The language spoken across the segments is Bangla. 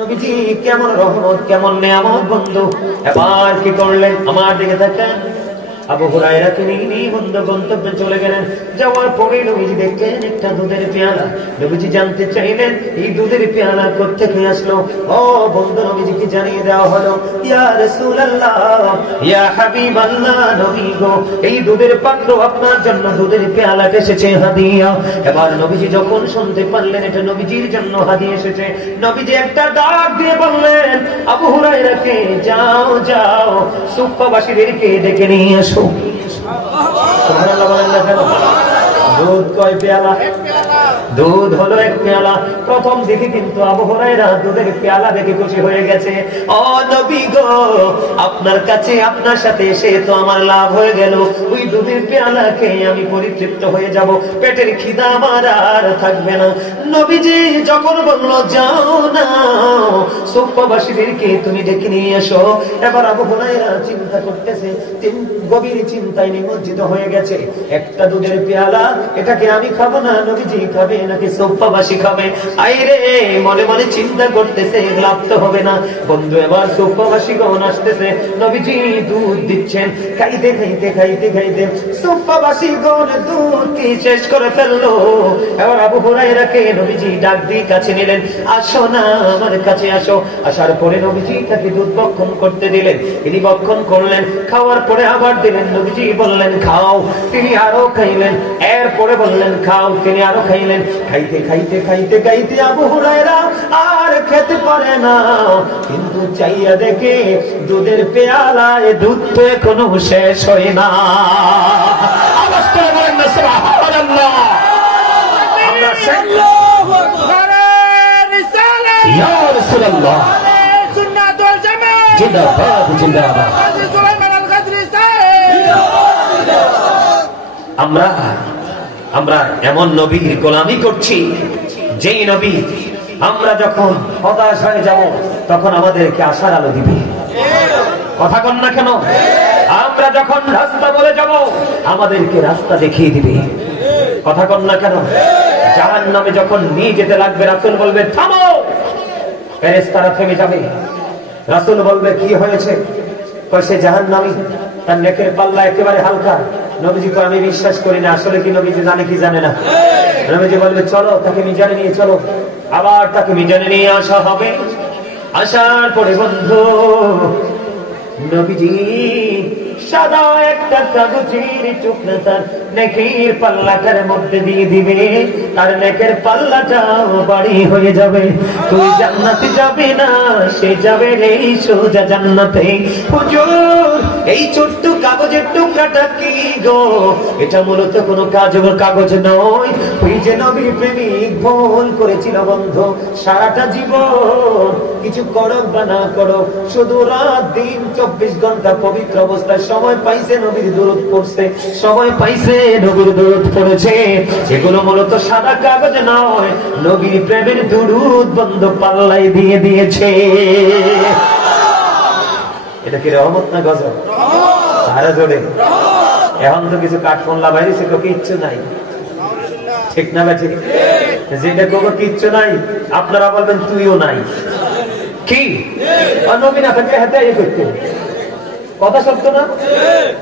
নবীজি কেমন রহমত, কেমন নেয়ামত বন্ধু। এবার কি করলেন? আমার দিকে তাকান। আবু হুরায়রাকে নিয়ে বন্ধু গন্তব্যে চলে গেলেন। যাওয়ার পরে নবীজি দেখলেন একটা দুধের পেয়ালা। নবীজি জানতে চাইলেন এই দুধের পেয়ালা কোত্থেকে আসলো। ও বন্ধু, নবীজিকে জানিয়ে দেওয়া হলো, ইয়া রাসূলুল্লাহ, ইয়া হাবিবাল্লাহ, নবী গো, এই দুধের পাত্র আপনার জন্য, দুধের পেয়ালাটা এসেছে হাদিয়া। এবার নবীজি যখন শুনতে পারলেন এটা নবীজির জন্য হাদিয়া এসেছে, নবীজি একটা ডাক দিয়ে বললেন, আবু হুরায়রাকে, যাও যাও সুফাবাসীদেরকে ডেকে নিয়ে এসো। সুবহানাল্লাহ বলেন না কেন? দুধ কয় পেয়ালা? দুধ হলো এক পেয়ালা। প্রথম দিকে কিন্তু আবু হুরায়রা দুধের পেয়ালা দেখে খুশি হয়ে গেছে। ও নবী গো, আপনার কাছে আপনার সাথে এসে তো আমার লাভ হয়ে গেল। ওই দুধের পেয়ালাকে আমি পরিতৃপ্ত হয়ে যাব, পেটের খিদা আমার আর থাকবে না। নবীজি যখন বলল যাও না সুফাবাসীদেরকে তুমি ডেকে নিয়ে এসো, এবার আবু হুরায়রা চিন্তা করতেছে, গভীর চিন্তায় নিমজ্জিত হয়ে গেছে। একটা দুধের পেয়ালা, এটাকে আমি খাবো না, নবীজি খাবে নাকি সুফাবাসী খাবে? আইরে মনে মনে চিন্তা করতেছে, লাভ তো হবে না। বন্ধু এবার সুফাবাসী গণ আসতেছে, নবীজি দুধ দিচ্ছেন, খাইতে খাইতে খাইতে খাইতে সুফাবাসী গণ দুধ কি শেষ করে ফেললো। এবার আবু হুরায়রাকে নবীজি ডাক দিয়ে কাছে নিলেন, আসো না আমার কাছে আসো। আসার পরে নবীজি তাকে দুধ বক্ষণ করতে দিলেন, তিনি বক্ষণ করলেন, খাওয়ার পরে আবার দিলেন, নবীজি বললেন খাও, তিনি আরো খাইলেন, এরপরে বললেন খাও, তিনি আরো খাইলেন। খাইতে খাইতে খাইতে খাইতে আবু হুরায়রা আর খেতে পারে না, কিন্তু চাইয়া দেখে দুধের পেয়ালায় দুধ তো এখনো শেষ হয় না। আওয়াজ করে বলেন না সুবহানাল্লাহ। আমরা আল্লাহু আকবার, ইয়া রাসূলুল্লাহ, সুন্নাত ওয়াল জামাত, জিন্দাবাদ জিন্দাবাদ। আমরা এমন নবীর গোলামি করছি, যেই নবী আমরা যখন হতাশ হয়ে যাব তখন আমাদেরকে আশার আলো দিবে। কথা কন না কেন? আমরা যখন রাস্তা বলে যাব আমাদেরকে রাস্তা দেখিয়ে দিবে। কথা কন না কেন? জাহান্নামে যখন নিয়ে যেতে লাগবে, রাসূল বলবে থামো, ফেরেশতারা থেমে যাবে। রাসূল বলবে কি হয়েছে? সে জাহান্নামী, তার নেকের পাল্লা একেবারে হালকা। নবীজি তো আমি বিশ্বাস করি না, আসলে কি নবীজি জানে কি জানে না? নবীজি বলবে চলো তাকে মিজানে নিয়ে চলো। আবার তাকে মিজানে নিয়ে আসা হবে। আসার পরে বন্ধু নবীজি সাদা একটা কাগজের টুকরা তার নেকের পাল্লাটার মধ্যে দিয়ে দিবে, তার নেকের পাল্লাটাও বাড়ি হয়ে যাবে। তুই জান্নাতে যাবে না, সে যাবে রে সোজা জান্নাতে। হুজুর এই ছোট্ট কাগজের টুকরাটা কি গো? এটা মূলত কোনো কাগজ নয়। ওই যে নবীর প্রেমিক ভুল করেছিল বন্ধু, সারাটা জীবন কিছু করো বা না করো, শুধু রাত দিন 24 ঘন্টা পবিত্র অবস্থায় সময় পাইছে নবীর দুরূদ পড়ছে, সময় পাইছে নবীর দুরূদ পড়েছে। এগুলো মূলত সাদা কাগজ নয়, নবীর প্রেমের দুরূদ বন্ধ পাল্লাই দিয়ে দিয়েছে। এটা কি রহমত না গজব? আরে জোরে। এখন তো কিছু কাঠফোনলা বাইরেছে, তো কিচ্ছু নাই, ঠিক না ভাই? ঠিক। যেটা কোনো কিচ্ছু নাই, আপনারা বলবেন তুইও নাই। কি নবী না থাকে হাতে এ করতে কথা সত্য না?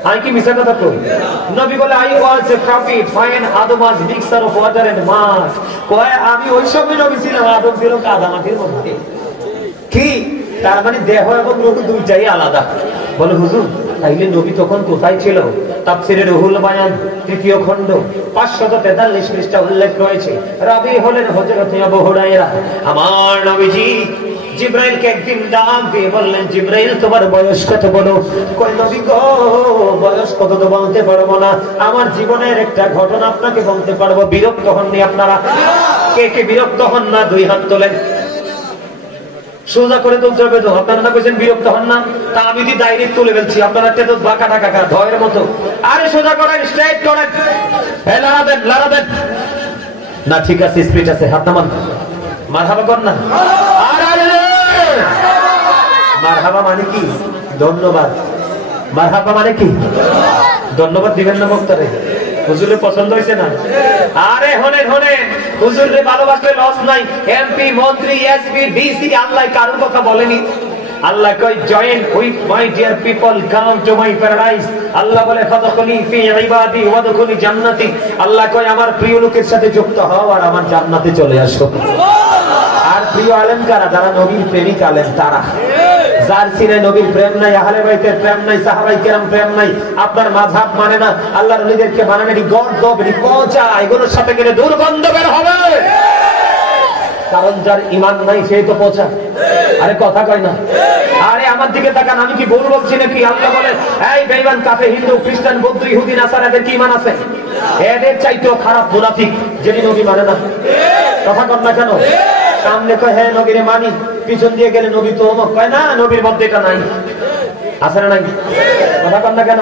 আমি কি মিছা কথা কই? নবী বলে I was a prophet fine Adam was mixture of water and mass. কয় আমি ওই সময় নবী ছিলাম, আদম ছিল কাদা মাটির মধ্যে। কি তার মানে দেহ এবং রূহ দুইটাই আলাদা। বলে হুজুর তাইলে নবী তখন কোথায় ছিল? তাফসীরে রুহুল বায়ান 3য় খণ্ড 543 পৃষ্ঠা উল্লেখ রয়েছে। রাবী হলেন হযরত আবু হুরায়রা। আমার নবীজি জিবরাইলকে একদিন ডাক দিয়ে বললেন, জিবরাইল তোমার বয়স কত বলো? কই নবী গো বয়স কত তো বলতে পারবো না, আমার জীবনের একটা ঘটনা আপনাকে বলতে পারবো। বিরক্ত হননি আপনারা? কে কে বিরক্ত হন না? দুই হাত তোলেন। সোজা করে তুলতে হবে তো। আপনারা না কইছেন বিরক্ত হন না, তা আমি যদি ডাইরেক্ট তুলে ফেলছি আপনারা তো বাঁকা টাকা ধয়ের মতো। আরে সোজা করেন, স্ট্রেট করেন, লাড়াবেন না। ঠিক আছে, স্পিড আছে, হাত নামান। মারহাবা কর না। মারহাবা মানে কি? ধন্যবাদ। মারহাবা মানে কি? ধন্যবাদ দিবেন না বক্তারে? হুজুরের পছন্দ হয়েছে না? আরে হনেন হনেন, হুজুরের ভালোবাসলে লস নাই। এমপি, মন্ত্রী, এসপি, ডিসি আল্লাহ কারোর কথা বলেনি। আল্লাহ কয় join with my dear people, come to my paradise. আল্লাহ বলে ফাদখুলি ফি ইবাদি ওয়াদখুলি জান্নাতি। আল্লাহ কয় আমার প্রিয় লোকের সাথে যুক্ত হও আর আমার জান্নাতে চলে আসো। আর প্রিয় আলেম কারা? যারা নবীর প্রেমিক আলেম তারা। যার সিনে নবীর প্রেম নাই, আহলে বাইতের প্রেম নাই, সাহাবাই কেরাম প্রেম নাই, আপনার মাযহাব মানে না, আল্লাহর ওলিদেরকে মানে না, গর্দব পচা, এগুলোর সাথে গেলে দুর্গন্ধ বের হবে। কারণ যার ঈমান নাই সেই তো পচা। আরে কথা কয় না? আরে আমার দিকে তাকান, আমি কি ভুল বলছি নাকি? আল্লাহ বলে এই বেঈমান কাফের, হিন্দু, খ্রিস্টান, বৌদ্ধ, ইহুদি, নাসারা, এদের কি ঈমান আছে? এদের চাইতেও খারাপ মুনাফিক যিনি নবী মানে না। কথা কন না কেন? সামনে কয় হ্যাঁ নবীরে মানি, পিছন দিয়ে গেলে নবী তো অমুক, কয় না নবীর মধ্যে এটা নাই। আছে না নাই? কথা কন না কেন?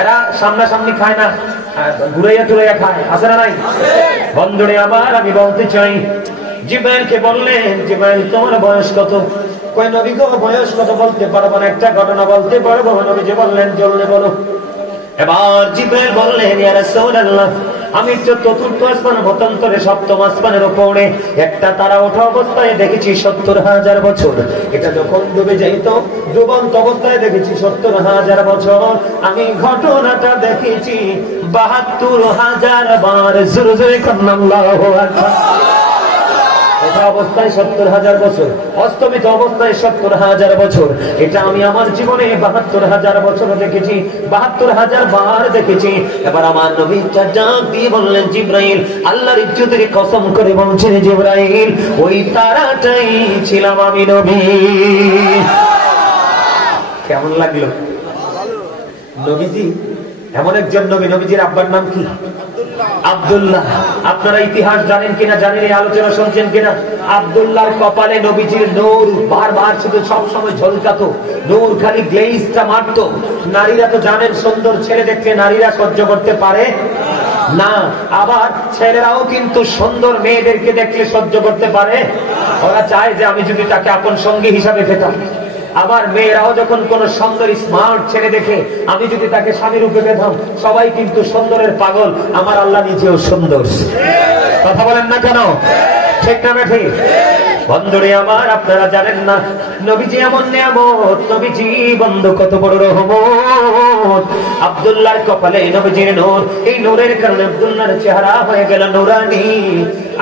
এরা সামনাসামনি খায় না, ঘুরাইয়া টুরাইয়া খায়। আছে না নাই? বন্ধুরে আমার, আমি বলতে চাই, জিবরাইলকে বললেন জিবরাইল তোমার বয়স কত? কয় নবী গো বয়স কত বলতে পারবো না, একটা ঘটনা বলতে পারবো। নবীজি বললেন জলদি বলো। এবার জিবরাইল বললেন ইয়া রাসূলুল্লাহ, আমি চতুর্থ আসমান মতান্তরে সপ্তম আসমানের উপরে একটা তারা ওঠা অবস্থায় দেখেছি ৭০,০০০ বছর। এটা যখন ডুবে যাইত ডুবন্ত অবস্থায় দেখেছি ৭০,০০০ বছর। আমি ঘটনাটা দেখেছি ৭২,০০০ বার। জোরে জোরে কান্না আল্লাহু আকবার। ওঠা অবস্থায় ৭০,০০০ বছর, অস্তমিত অবস্থায় ৭০,০০০ বছর। এটা আমি আমার জীবনে ৭২,০০০ বছর দেখেছি, ৭২,০০০ বার দেখেছি। এবার আমার নবী ডাক দিয়ে বললেন জিবরাইল, আল্লাহর ইজ্জতের কসম করে বলছেন জিবরাইল, ওই তারাটাই ছিলাম আমি নবী। কেমন লাগলো? নবীজি এমন একজন নবী, নবীজির আব্বার নাম কি? আব্দুল্লাহ। আপনারা ইতিহাস জানেন কিনা জানেন, এই আলোচনা শুনছেন কিনা? আব্দুল্লাহর কপালে নবীজির নূর বারবার শুধু সবসময় ঝলকাতো, নূর খালি গ্লেজটা মারতো। নারীরা তো জানেন সুন্দর ছেলে দেখলে নারীরা সহ্য করতে পারে না, আবার ছেলেরাও কিন্তু সুন্দর মেয়েদেরকে দেখলে সহ্য করতে পারে। ওরা চায় যে আমি যদি তাকে আপন সঙ্গী হিসাবে পেতাম। আবার মেয়েরাও যখন কোন সুন্দর স্মার্ট ছেলে দেখে আমি যদি তাকে স্বামী রূপে পেতাম। সবাই কিন্তু সুন্দরের পাগল, আমার আল্লাহ নিজেও সুন্দর। কথা বলেন না কেন? ঠিক না ঠিক? বন্ধুরে আমার, আপনারা জানেন না নবীজি এমন নিয়ামত, নবীজি বন্ধু কত বড় রহমত। আব্দুল্লাহর কপালে নবীজির নূর, এই নূরের কারণে আব্দুল্লাহর চেহারা হয়ে গেল নূরানি।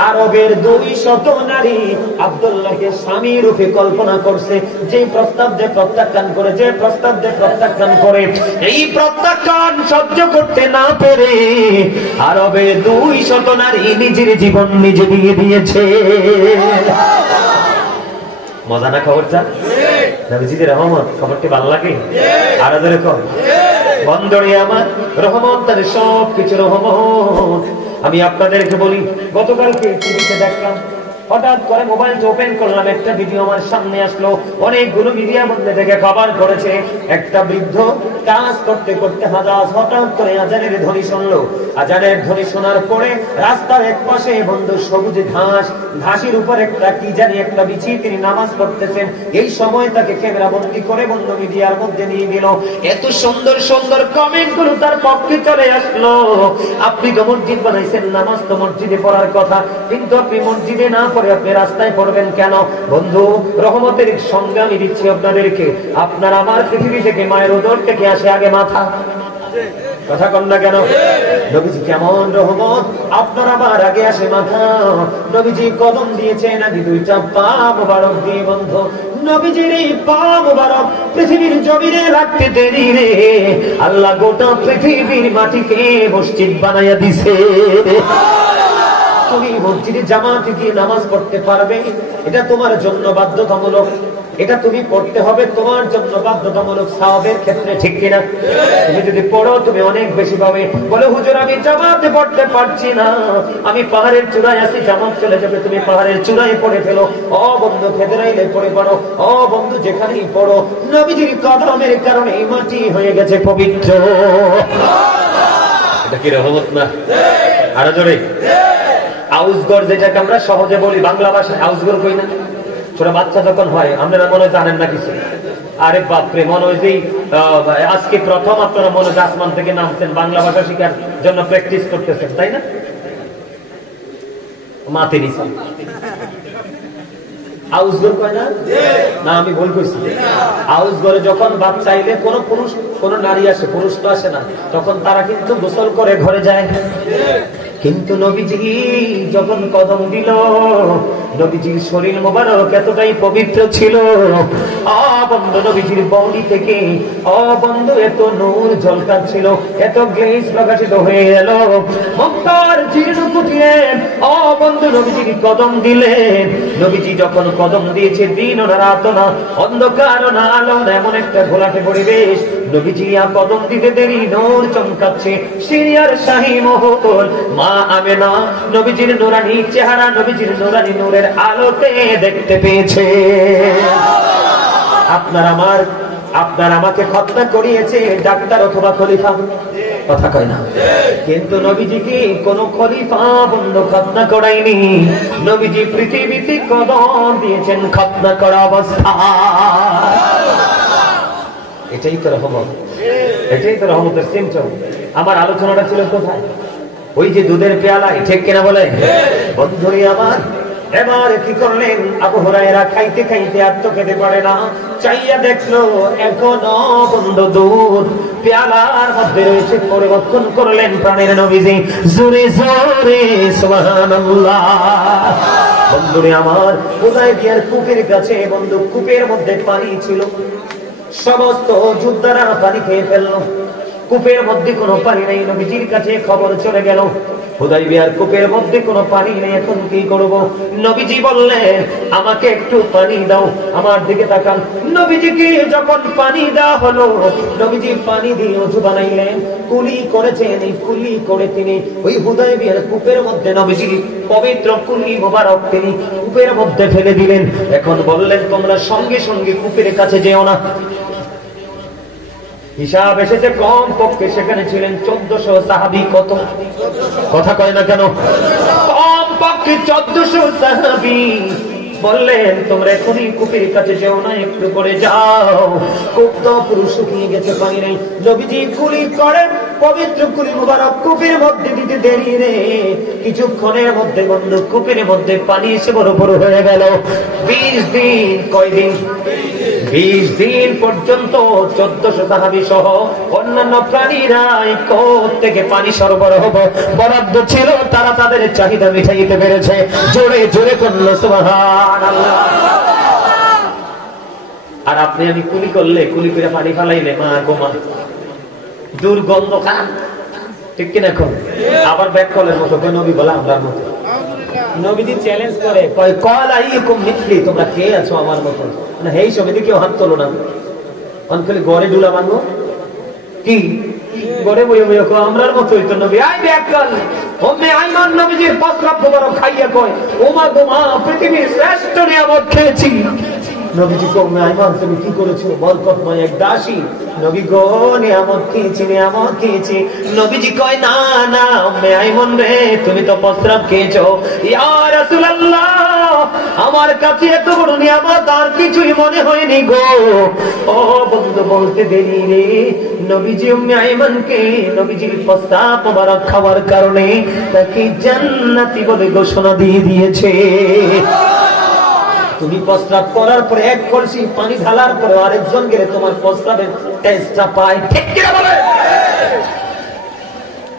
আরবের ২০০ নারী আব্দুল্লাহকে স্বামী রূপে কল্পনা করছে। যে প্রস্তাব দিয়ে প্রত্যাখ্যান করে, যে প্রস্তাব দিয়ে প্রত্যাখ্যান করে, এই প্রত্যাখ্যান সহ্য করতে না পেরে আরবের ২০০ নারী নিজের জীবন নিজে দিয়ে দিয়েছে। মজা না খবরটা? নবীজির রহমত, খবরটি ভালো লাগে? আর ধরে কর বন্ধুরে আমার, রহমত তার সবকিছু রহমত। আমি আপনাদেরকে বলি, গতকালকে টিভিতে দেখলাম, হঠাৎ করে মোবাইলটা ওপেন করলাম, একটা ভিডিও আমার সামনে আসলো। অনেকগুলো মিডিয়ার মধ্যে থেকে খবর করেছে একটা বৃদ্ধ কাজ করতে করতে হঠাৎ করে আজানের ধ্বনি শুনলো। আজানের ধ্বনি শোনার পরে রাস্তার এক পাশে বন্ধু সবুজ ঘাস, ঘাসের উপর একটা কি জানি একটা বিছিয়ে তিনি নামাজ পড়তেছেন। এই সময় তাকে ক্যামেরা বন্দী করে বন্ধু মিডিয়ার মধ্যে নিয়ে গেল। এত সুন্দর সুন্দর কমেন্ট গুলো তার পক্ষে চলে আসলো। আপনি তো মসজিদ বানাইছেন, নামাজ তো মসজিদে পড়ার কথা, কিন্তু আপনি মসজিদে না পড়ে আপনি রাস্তায় পড়বেন কেন? বন্ধু, রহমতের সঙ্গে আমি দিচ্ছি আপনাদেরকে, আপনার আমার পৃথিবী থেকে মায়ের উদর থেকে আসে আগে মাথা। কথা কন না কেন? নবীজি কেমন রহমত, আপনার আমার আগে আসে মাথা। নবীজি কদম দিয়েছে নাকি দুইটা পা মোবারক দিয়ে। বন্ধু, নবীজির এই পা মোবারক পৃথিবীর জমিনে রাখতে দেরি রে, আল্লাহ গোটা পৃথিবীর মাটিকে মসজিদ বানাইয়া দিছে। তুমি মসজিদে জামাতে গিয়ে নামাজ পড়তে পারবে, এটা তোমার জন্য বাধ্যতামূলক। এটা তুমি পড়তে হবে, তোমার জন্য বাধ্যতামূলক সওয়াবের ক্ষেত্রে, ঠিক কিনা? তুমি যদি পড়ো তুমি অনেক বেশি পাবে। বলে হুজুর আমি জামাতে পড়তে পারছি না, আমি পাহাড়ের চূড়ায় আছি, জামাত চলে যাবে। তুমি পাহাড়ের চূড়ায় পড়ে ফেলো। ও বন্ধু, ফেদরাইলে পড়ে পড়ো। ও বন্ধু, যেখানেই পড়ো, নবীজির কদমের কারণে এই মাটি হয়ে গেছে পবিত্র। এটা কি রহমত না? আরো জোরে। আউসগর, যেটাকে আমরা সহজে বলি বাংলা ভাষায় আউসগর কই না, ছোট বাচ্চা যখন হয়, আপনারা মনে জানেন না কিছু, আরে বাপরে, মনে হয় যে আজকে প্রথম আপনারা মনে হয় আসমান থেকে নামছেন, বাংলা ভাষা শেখার জন্য প্র্যাকটিস করতেছেন, তাই না? মাতে নিছেন আউস ঘর কয় না? না, আমি ভুল করছি। আউস ঘরে যখন বাপ চাইলে কোন পুরুষ কোন নারী আসে, পুরুষ তো আসে না, তখন তারা কিন্তু গোসল করে ঘরে যায়। কিন্তু নবীজি যখন কদম দিল, নবীজির শরীর মোবারক এতটাই পবিত্র ছিল, বন্ধ নবীজির বডি থেকে বন্ধ এত নূর ঝলকাচ্ছিল, এত গ্লেজ প্রকাশিত হয়ে গেল। মক্কার জীর্ণ কুটিরে বন্ধ নবীজির কদম দিলেন। নবীজি যখন কদম দিয়েছে, দিন না রাত না, অন্ধকার না আলো না, এমন একটা ঘোলাটে পরিবেশ। নবীজি কদম দিতে দেরি, নূর চমকাচ্ছে। সিরিয়ার শাহী মহল মা আমেনা নবীজির নূরানি চেহারা, নবীজির নূরানি নূরের আলোতে দেখতে পেয়েছে। আপনার আমাকে খতনা করিয়েছে ডাক্তার অথবা খলিফা, কথা কয় না? কিন্তু নবীজিকে কোন খলিফা বন্ধ খতনা করায়নি। নবীজি পৃথিবীতে কদম দিয়েছেন খতনা করা অবস্থা। এটাই তো রহমত, এটাই তো রহমতের সিমটম। আমার আলোচনাটা ছিল কোথায়? ওই যে দুধের পেয়ালায়, ঠিক কিনা বলে? বন্ধুরি আমার, এবার কি করলেন? আবু হুরায়রা খাইতে খাইতে আর তো খেতে পারে না, চাইয়া দেখলো এখনো বন্ধ দুধ পেয়ালার মধ্যে রয়েছে। পরিবর্তন করলেন প্রাণের নবীজি, জোরে জোরে সুবহানাল্লাহ। বন্ধুরে আমার, হুদায়বিয়ার কূপের কাছে বন্ধু, কূপের মধ্যে পানি ছিল, সমস্ত যোদ্ধারা পানি খেয়ে ফেললো। কূপের মধ্যে কোনো পানি নেই। নবীজির কাছে খবর চলে গেল, হুদায়বিয়ার কূপের মধ্যে কোনো পানি নেই, এখন কি করব? নবীজি বললেন, আমাকে একটু পানি দাও। আমার দিকে তাকান। নবীজিকে যখন পানি দেওয়া হলো, নবীজি পানি দিয়ে ওযু বানাইলেন, কুলি করেছেন। এই কুলি করে তিনি ওই হুদায়বিয়ার কূপের মধ্যে নবীজি পবিত্র কুলি মোবারক তিনি কূপের মধ্যে ফেলে দিলেন। এখন বললেন, তোমরা সঙ্গে সঙ্গে কূপের কাছে যেও না। হিসাব এসেছে কম পক্ষে সেখানে ছিলেন 1400 সাহাবী। কত? কথা কয় না কেন? কম পক্ষে 1400 সাহাবী। বললেন, তোমরা এখনই কূপের কাছে যেও না, একটু করে যাও। কূপ তো পুরো শুকিয়ে গেছে, পানি নেই। নবীজি কুলি করে পবিত্র কুলি মুবারক কূপের মধ্যে দিতে দেরি রে, কিছুক্ষণের মধ্যে বন্ধু কূপের মধ্যে পানি এসে বড় বড় হয়ে গেল। 20 দিন, কয়দিন? 20 দিন পর্যন্ত 1400 সাহাবী সহ অন্যান্য প্রাণীরা থেকে পানি সরবরাহ বরাদ্দ ছিল, তারা তাদের চাহিদা মিটাইতে পেরেছে। জোরে জোরে করলো সুবহানাল্লাহ। আর আপনি আমি কুলি করলে, কুলি করে পানি ফালাইলে, মা গোমা দুর্গন্ধ খান, ঠিক কিনা? এখন আবার ব্যাক কলের মতো নবী বলা আমরার মতো। নবীজি চ্যালেঞ্জ করে, কয় কল আইকুম মিথলি, তোমরা কে আছো আমার মতো? না, এই সমিতি কেউ হাত তোলো না। অনখালি গড়ে ডুলা মানবো কি? গড়ে বইয়ে বইয়ে আমরার মতোই তো নবী। আই ব্যাক কল ওমে আইমান নবীজির প্রস্রাব মোবারক খাইয়া কয়, ওমা গোমা পৃথিবীর শ্রেষ্ঠ নিয়ামত খেয়েছি। নবীজি কমে আইমান, তুমি কি করেছো? বরকতময় এক দাসী। নবী গো, নিয়ামত খেয়েছি, নিয়ামত খেয়েছি। নবীজি কয়, না না উম্মে আইমান রে, তুমি তো প্রস্রাব খেয়েছো। ইয়া রাসূলুল্লাহ, আমার কাছে এত বড় নিয়ামত আর কিছুই মনে হয়নি গো। ও বন্ধু, বলতে দেরি রে। নবীজি উম্মে আইমানকে নবীজির প্রস্রাব মোবারক খাওয়ার কারণে তাকে জান্নাতি বলে ঘোষণা দিয়ে দিয়েছে। তুমি প্রস্রাব করার পরে এক কলসি পানি ঢালার পরে আরেকজন গেলে তোমার প্রস্রাবের টেস্টটা পায়, ঠিক কিনা বলে?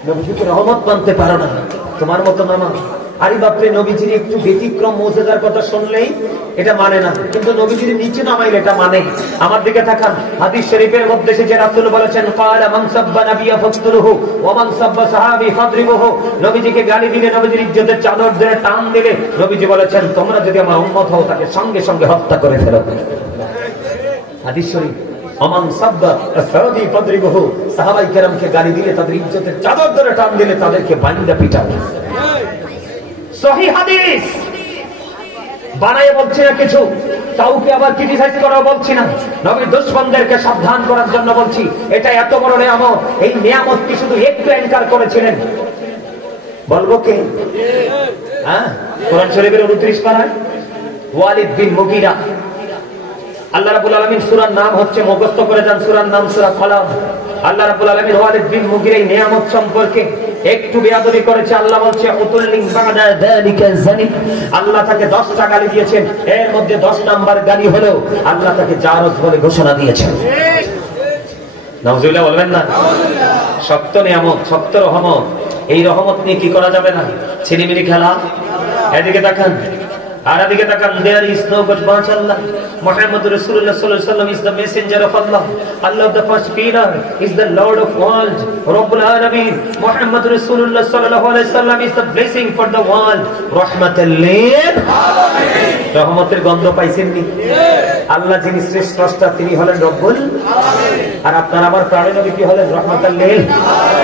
নবীজিকে রহমত মানতে পারো না, তোমার মতো মামা। আরে বাপরে, নবীজির একটু ব্যতিক্রম মুজিজার কথা শুনলেই এটা মানে না, কিন্তু নবীজির নিচে নামাইলে এটা মানে। আমার দিকে তাকান, হাদিস শরীফের মধ্যে যে রাসূল বলেছেন, ক্বালা মান সাব্বা নাবিয়্যা ফাকতুলহু ওয়া মান সাব্বা সাহাবী ফাদরিবুহু। নবীজিকে গালি দিলে, নবীজির ইজ্জতের চাদর ধরে টান দিলে, নবীজি বলেছেন, তোমরা যদি আমার উম্মত হও তাকে সঙ্গে সঙ্গে হত্যা করে ফেলো। হাদিস শরীফ, ওমান সাব্বা সাহাবী ফাদরিবুহু, সাহাবায়ে কেরামকে গালি দিলে, তাদের ইজ্জতের চাদর ধরে টান দিলে, তাদেরকে বাইন্দা পিটাও। সহিহ হাদিস, বানায় বলছি না কিছু, কাউকে আবার ক্রিটিসাইজ করা বলছি না, নবীর দুশমনদেরকে সাবধান করার জন্য বলছি। এটা এত বড় নিয়ামত, এই নিয়ামত কি শুধু একটু এনকার করেছিলেন? বলবো কে? কোরআন শরীফের 29 পারায় ওয়ালিদ বিন মুগীরা আল্লাহ রাব্বুল আলামিন সূরার নাম হচ্ছে, মুখস্থ করে যান, সূরার নাম সূরা কলম। আল্লাহ রাব্বুল আলামিন ওয়ালিদ বিন মুগীর এই নিয়ামত সম্পর্কে একটু বেয়াদবি করেছে। আল্লাহ বলছে উতুল্লিন বাদা যালিকা জানিব। আল্লাহ তাকে 10টা গালি দিয়েছেন, এর মধ্যে 10 নাম্বার গালি হলো আল্লাহ তাকে জারজ বলে ঘোষণা দিয়েছেন। নাউজুবিল্লাহ বলবেন না? শক্ত নিয়ামত, শক্ত রহমত, এই রহমত নিয়ে কি করা যাবে না? ছিনিমিনি খেলা। এদিকে তাকান আর এদিকে তাকান। There is no but but Allah. Muhammad Rasulullah sallallahu alaihi wasallam is the messenger of Allah. Allah the first feeder is the Lord of world, Rabbul Alamin. Muhammad Rasulullah sallallahu alaihi wasallam is the blessing for the world, rahmatan lil alamin. রহমতের গন্ধ পাইছেন কি? আল্লাহ যিনি শ্রেষ্ঠ স্রষ্টা তিনি হলেন রব্বুল আলামিন, আর আপনার আমার প্রাণের নবী কি হলেন? রহমাতাল লিল আলামিন।